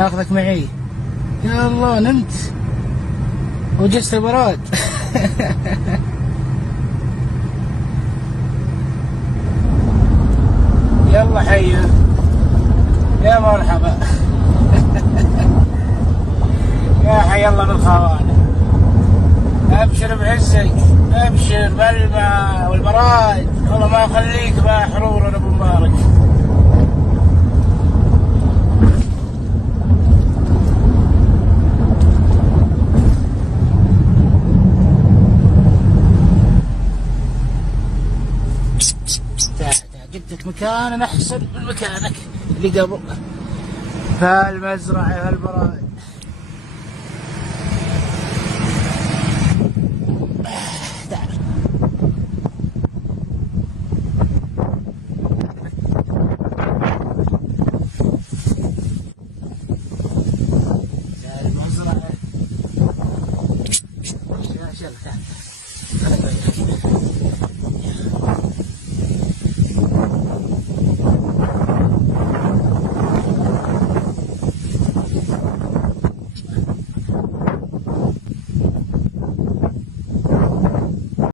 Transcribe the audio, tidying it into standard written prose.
اخذك معي. يا الله نمت وجست البراد. يلا حيا، يا مرحبا. يا حي الله بالخوانة. ابشر بعزك، ابشر بالماء والبراد، والله ما اخليك بقى حرور ابو مبارك. جبتك مكان احسن من مكانك اللي قبل. فالمزرعة هالبراد